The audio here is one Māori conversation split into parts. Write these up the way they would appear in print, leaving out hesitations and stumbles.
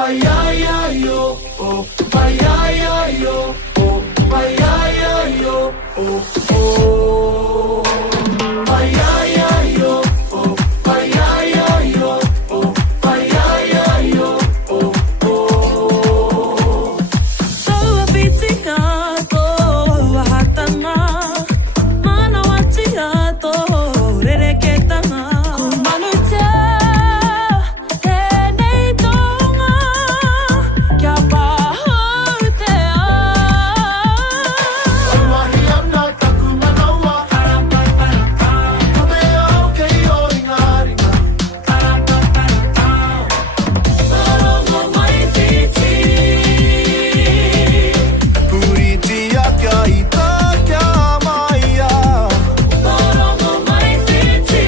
Payayayo, oh, payayayo, oh, payayayo, oh, oh. Payayayo, oh, payayayo, oh, payayayo, oh, oh. Tawa pizzicato, wahatanga, mana wachiato, rereketanga. Kumalucha, tenei tonga, kia pahutea. Alwahiana takumanawa, Pumea okay oringaringa. Sarongo mai fiti, Puritia kaita kamaya. sarongo mai fiti.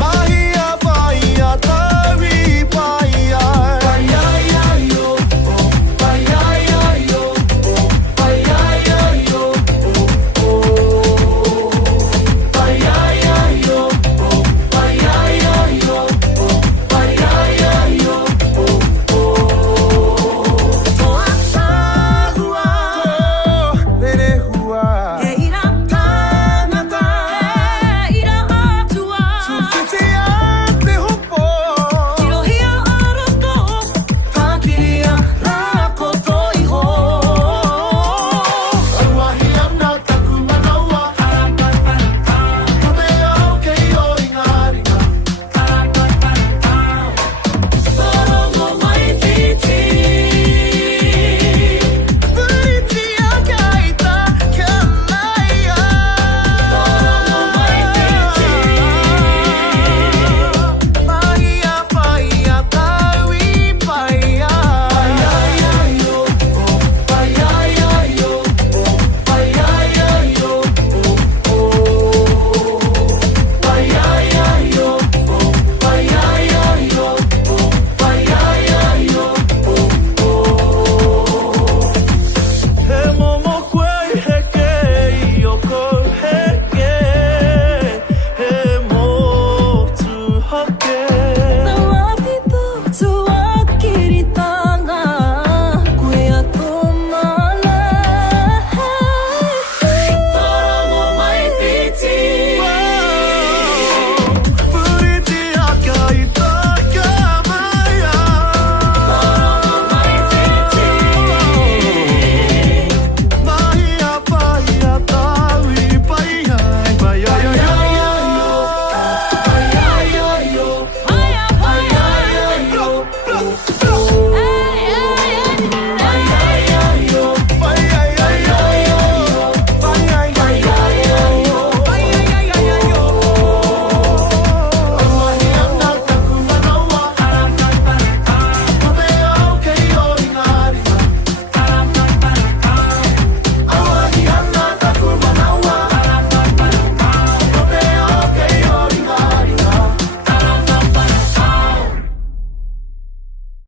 Mahia paya tawi paya. Payayayo, oh, payayayo, oh, payayayo, oh, oh. Payayayo, oh, payayayo, oh, payayayo, oh, oh. Toasagua, nerehua. E ira tanata, e ira atua. Sufficiente hopo. Tirohia aroto, Takiria rakoto iho. Alwahiana takumanawa. Pumea okay oringaringa. sarongo mai fiti. Puritia kaita kamaya. Sarongo mai fiti. Mahia paya tawi paya. Payayayo, oh, payayayo, oh, payayayo, oh, oh. Payayayo, oh, payayayo, oh, payayayo, oh, oh. He momo kwei heke yoko heke. He mo tu hoke. Nawapito tuwakiritanga, kuya tumala. Sarongo mai fiti. Puritia kaita kamaya. Sarongo mai fiti. Mahia paya tawi paya. Payayayo, payayayo, Maya, maya. payayayo, oh, oh.